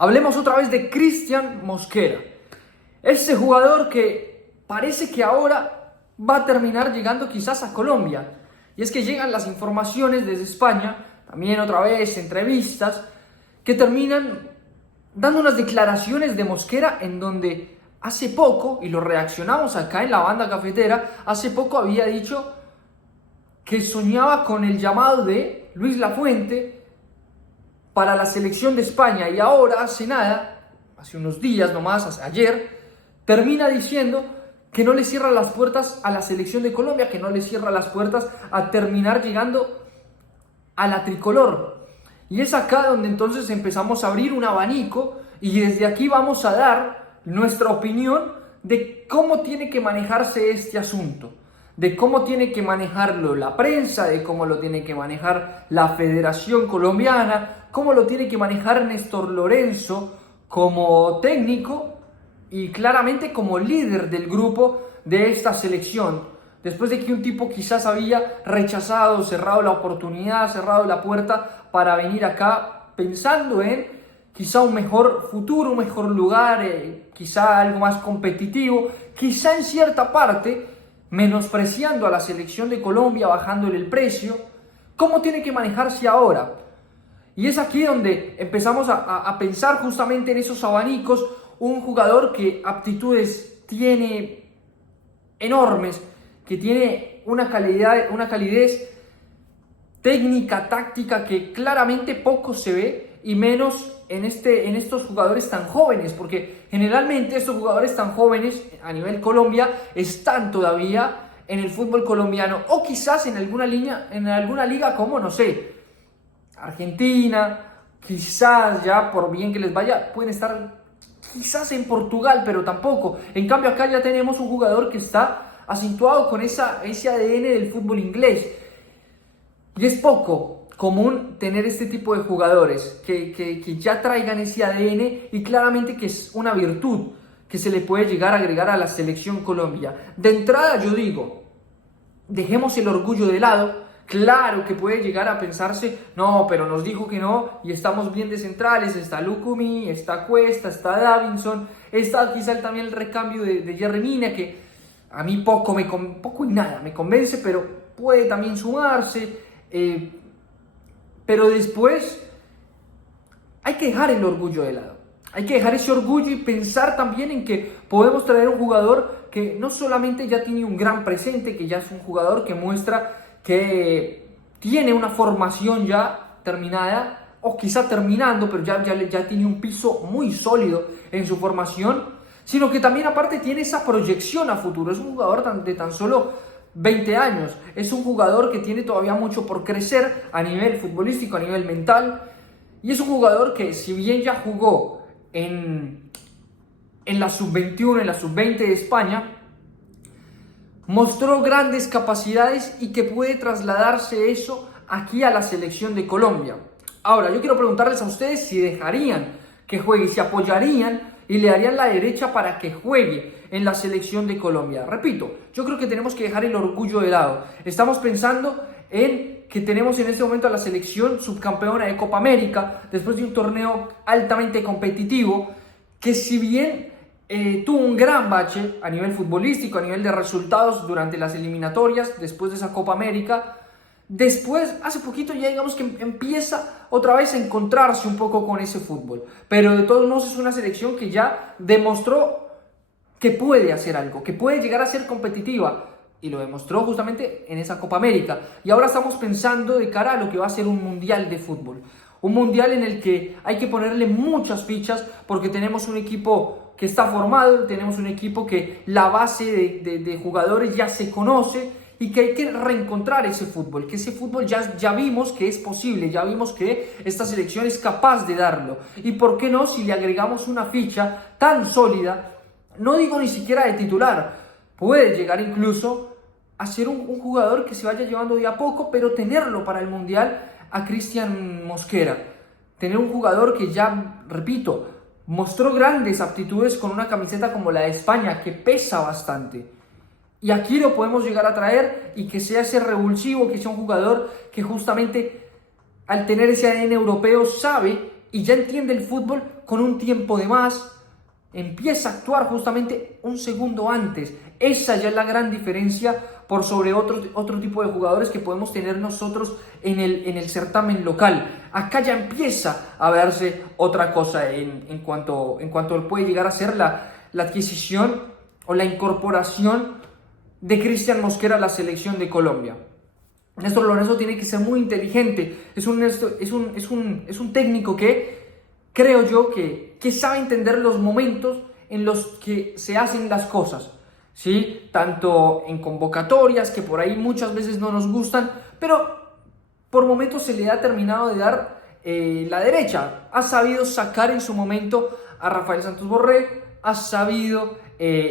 Hablemos otra vez de Cristian Mosquera. Ese jugador que parece que ahora va a terminar llegando quizás a Colombia. Y es que llegan las informaciones desde España, también otra vez entrevistas, que terminan dando unas declaraciones de Mosquera en donde hace poco, y lo reaccionamos acá en la banda cafetera, hace poco había dicho que soñaba con el llamado de Luis Lafuente para la selección de España, y ahora hace nada, hace unos días nomás, ayer, termina diciendo que no le cierra las puertas a la selección de Colombia, que no le cierra las puertas a terminar llegando a la tricolor. Y es acá donde entonces empezamos a abrir un abanico y desde aquí vamos a dar nuestra opinión de cómo tiene que manejarse este asunto, de cómo tiene que manejarlo la prensa, de cómo lo tiene que manejar la Federación Colombiana, cómo lo tiene que manejar Néstor Lorenzo como técnico y claramente como líder del grupo de esta selección. Después de que un tipo quizás había rechazado, cerrado la oportunidad, cerrado la puerta para venir acá pensando en quizá un mejor futuro, un mejor lugar, quizá algo más competitivo, quizá en cierta parte menospreciando a la selección de Colombia, bajándole el precio. ¿Cómo tiene que manejarse ahora? Y es aquí donde empezamos a pensar justamente en esos abanicos. Un jugador que aptitudes tiene enormes, que tiene una calidez técnica, táctica que claramente poco se ve, y menos en estos jugadores tan jóvenes, porque generalmente estos jugadores tan jóvenes a nivel Colombia están todavía en el fútbol colombiano, o quizás en alguna liga como, no sé, Argentina, quizás ya por bien que les vaya, pueden estar quizás en Portugal, pero tampoco. En cambio acá ya tenemos un jugador que está acentuado con ese ADN del fútbol inglés. Y es poco común tener este tipo de jugadores que ya traigan ese ADN, y claramente que es una virtud que se le puede llegar a agregar a la selección Colombia. De entrada yo digo, dejemos el orgullo de lado. Claro que puede llegar a pensarse, no, pero nos dijo que no y estamos bien de centrales, está Lucumí, está Cuesta, está Davinson, está quizá también el recambio de Yerry Mina, que a mí poco y nada me convence, pero puede también sumarse. Pero después hay que dejar el orgullo de lado. Hay que dejar ese orgullo y pensar también en que podemos traer un jugador que no solamente ya tiene un gran presente, que ya es un jugador que muestra que tiene una formación ya terminada, o quizá terminando, pero ya tiene un piso muy sólido en su formación, sino que también aparte tiene esa proyección a futuro. Es un jugador de tan solo 20 años, es un jugador que tiene todavía mucho por crecer a nivel futbolístico, a nivel mental, y es un jugador que, si bien ya jugó en la sub-21, en la sub-20 de España, mostró grandes capacidades y que puede trasladarse eso aquí a la selección de Colombia. Ahora, yo quiero preguntarles a ustedes si dejarían que juegue, si apoyarían y le darían la derecha para que juegue en la selección de Colombia. Repito, yo creo que tenemos que dejar el orgullo de lado. Estamos pensando en que tenemos en este momento a la selección subcampeona de Copa América, después de un torneo altamente competitivo, que si bien tuvo un gran bache a nivel futbolístico, a nivel de resultados durante las eliminatorias, después de esa Copa América, después, hace poquito ya digamos que empieza otra vez a encontrarse un poco con ese fútbol, pero de todos modos es una selección que ya demostró que puede hacer algo, que puede llegar a ser competitiva, y lo demostró justamente en esa Copa América. Y ahora estamos pensando de cara a lo que va a ser un mundial de fútbol, un mundial en el que hay que ponerle muchas fichas, porque tenemos un equipo que está formado, tenemos un equipo que la base de jugadores ya se conoce, y que hay que reencontrar ese fútbol, que ese fútbol ya vimos que es posible, ya vimos que esta selección es capaz de darlo. Y por qué no, si le agregamos una ficha tan sólida, no digo ni siquiera de titular, puede llegar incluso a ser un jugador que se vaya llevando de a poco, pero tenerlo para el mundial a Cristian Mosquera. Tener un jugador que ya, repito, mostró grandes aptitudes con una camiseta como la de España, que pesa bastante. Y aquí lo podemos llegar a traer, y que sea ese revulsivo, que sea un jugador que justamente al tener ese ADN europeo sabe y ya entiende el fútbol con un tiempo de más, empieza a actuar justamente un segundo antes. Esa ya es la gran diferencia por sobre otro tipo de jugadores que podemos tener nosotros en el certamen local. Acá ya empieza a verse otra cosa en cuanto puede llegar a ser la adquisición o la incorporación de Cristian Mosquera a la selección de Colombia. Néstor Lorenzo tiene que ser muy inteligente, es un técnico que creo yo que sabe entender los momentos en los que se hacen las cosas, ¿sí? Tanto en convocatorias, que por ahí muchas veces no nos gustan, pero por momentos se le ha terminado de dar la derecha. Ha sabido sacar en su momento a Rafael Santos Borré, ha sabido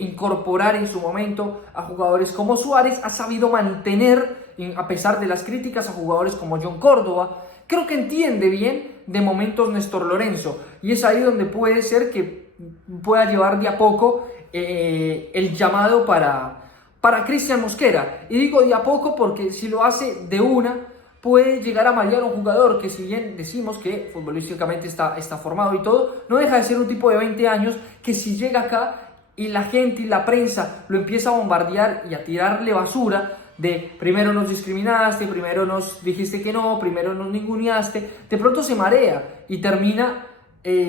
incorporar en su momento a jugadores como Suárez, ha sabido mantener, a pesar de las críticas, a jugadores como John Córdoba. Creo que entiende bien de momentos Néstor Lorenzo, y es ahí donde puede ser que pueda llevar de a poco el llamado para Cristian Mosquera. Y digo de a poco porque si lo hace de una, puede llegar a marear a un jugador que, si bien decimos que futbolísticamente está formado y todo, no deja de ser un tipo de 20 años que, si llega acá y la gente y la prensa lo empieza a bombardear y a tirarle basura de primero nos discriminaste, primero nos dijiste que no, primero nos ninguneaste, de pronto se marea y termina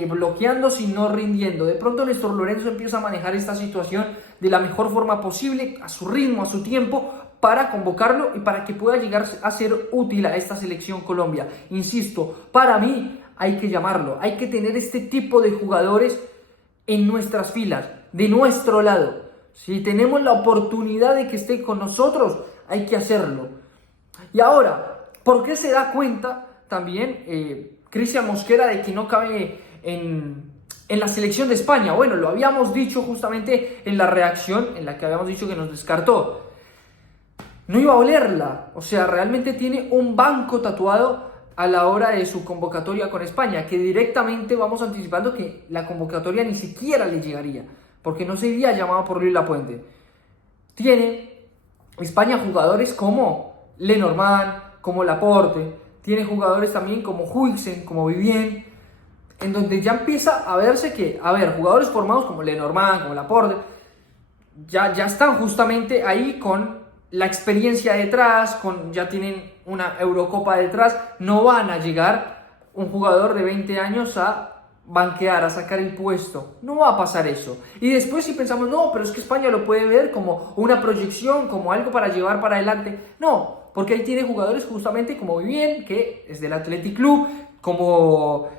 bloqueándose y no rindiendo. De pronto Néstor Lorenzo empieza a manejar esta situación de la mejor forma posible, a su ritmo, a su tiempo, para convocarlo y para que pueda llegar a ser útil a esta selección Colombia. Insisto, para mí hay que llamarlo, hay que tener este tipo de jugadores en nuestras filas, de nuestro lado. Si tenemos la oportunidad de que esté con nosotros, hay que hacerlo. Y ahora, ¿por qué se da cuenta también Cristian Mosquera de que no cabe en la selección de España? Bueno, lo habíamos dicho justamente en la reacción en la que habíamos dicho que nos descartó. No iba a olerla, o sea, realmente tiene un banco tatuado a la hora de su convocatoria con España, que directamente vamos anticipando que la convocatoria ni siquiera le llegaría, porque no sería llamado por Luis Lapuente. Tiene España jugadores como Lenormand, como Laporte, tiene jugadores también como Huijsen, como Vivien, en donde ya empieza a verse que, jugadores formados como Lenormand, como Laporte, ya están justamente ahí con la experiencia detrás, ya tienen una Eurocopa detrás. No van a llegar un jugador de 20 años a banquear, a sacar el puesto. No va a pasar eso. Y después, si pensamos, no, pero es que España lo puede ver como una proyección, como algo para llevar para adelante. No, porque ahí tiene jugadores justamente como Vivien, que es del Athletic Club, como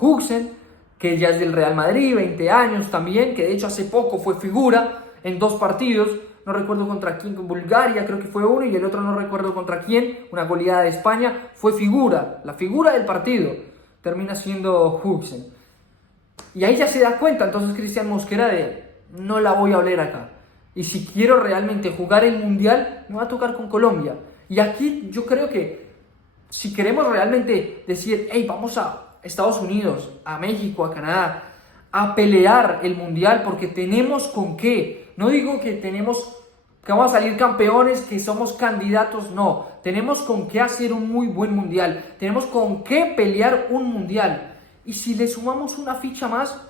Huijsen, que ya es del Real Madrid, 20 años también, que de hecho hace poco fue figura en 2 partidos. No recuerdo contra quién, con Bulgaria creo que fue uno, y el otro no recuerdo contra quién, una goleada de España. Fue figura, la figura del partido termina siendo Huijsen. Y ahí ya se da cuenta entonces Cristian Mosquera de, no la voy a oler acá, y si quiero realmente jugar el Mundial, me va a tocar con Colombia. Y aquí yo creo que si queremos realmente decir, hey, vamos a Estados Unidos, a México, a Canadá, a pelear el Mundial, porque tenemos con qué. No digo que vamos a salir campeones, que somos candidatos, no. Tenemos con qué hacer un muy buen Mundial. Tenemos con qué pelear un Mundial. Y si le sumamos una ficha más,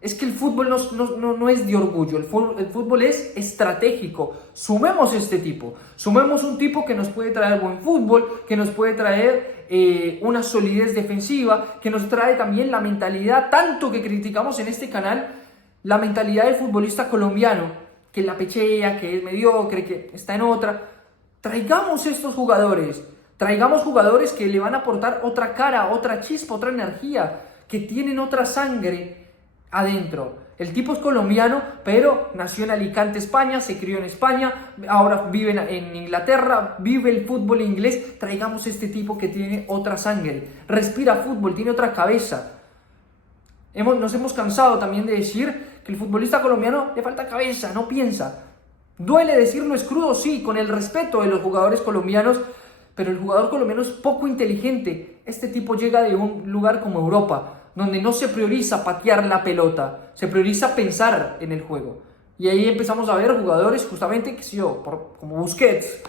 es que el fútbol no es de orgullo. El fútbol es estratégico. Sumemos este tipo. Sumemos un tipo que nos puede traer buen fútbol, que nos puede traer una solidez defensiva, que nos trae también la mentalidad, tanto que criticamos en este canal, la mentalidad del futbolista colombiano, que la pechea, que es mediocre, que está en otra. Traigamos estos jugadores, traigamos jugadores que le van a aportar otra cara, otra chispa, otra energía, que tienen otra sangre adentro. El tipo es colombiano, pero nació en Alicante, España, se crió en España, ahora vive en Inglaterra, vive el fútbol inglés. Traigamos este tipo que tiene otra sangre, respira fútbol, tiene otra cabeza. Nos hemos cansado también de decir que el futbolista colombiano le falta cabeza, no piensa. Duele decirlo, es crudo, sí, con el respeto de los jugadores colombianos, pero el jugador colombiano es poco inteligente. Este tipo llega de un lugar como Europa, donde no se prioriza patear la pelota, se prioriza pensar en el juego. Y ahí empezamos a ver jugadores justamente, como Busquets,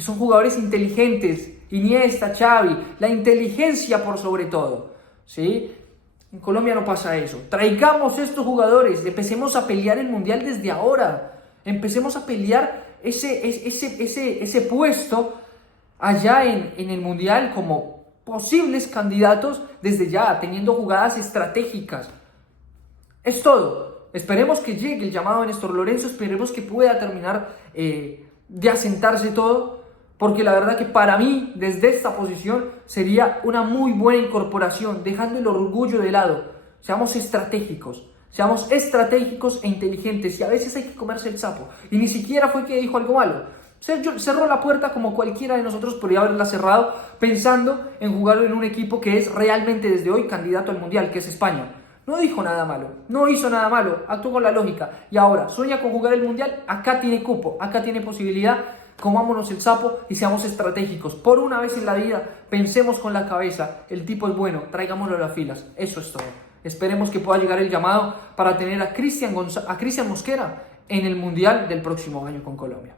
que son jugadores inteligentes, Iniesta, Xavi, la inteligencia por sobre todo, ¿sí? En Colombia no pasa eso. Traigamos estos jugadores, empecemos a pelear el Mundial desde ahora, empecemos a pelear ese puesto allá en el Mundial como posibles candidatos desde ya, teniendo jugadas estratégicas. Es todo. Esperemos que llegue el llamado de Néstor Lorenzo, esperemos que pueda terminar de asentarse todo, porque la verdad que para mí, desde esta posición, sería una muy buena incorporación, dejando el orgullo de lado. Seamos estratégicos e inteligentes, y a veces hay que comerse el sapo. Y ni siquiera fue que dijo algo malo. Cerró la puerta como cualquiera de nosotros podría haberla cerrado, pensando en jugar en un equipo que es realmente desde hoy candidato al Mundial, que es España. No dijo nada malo, no hizo nada malo, actuó con la lógica. Y ahora, sueña con jugar el Mundial, acá tiene cupo, acá tiene posibilidad. Comámonos el sapo y seamos estratégicos. Por una vez en la vida, pensemos con la cabeza. El tipo es bueno, traigámoslo a las filas. Eso es todo. Esperemos que pueda llegar el llamado para tener a Cristian Mosquera en el Mundial del próximo año con Colombia.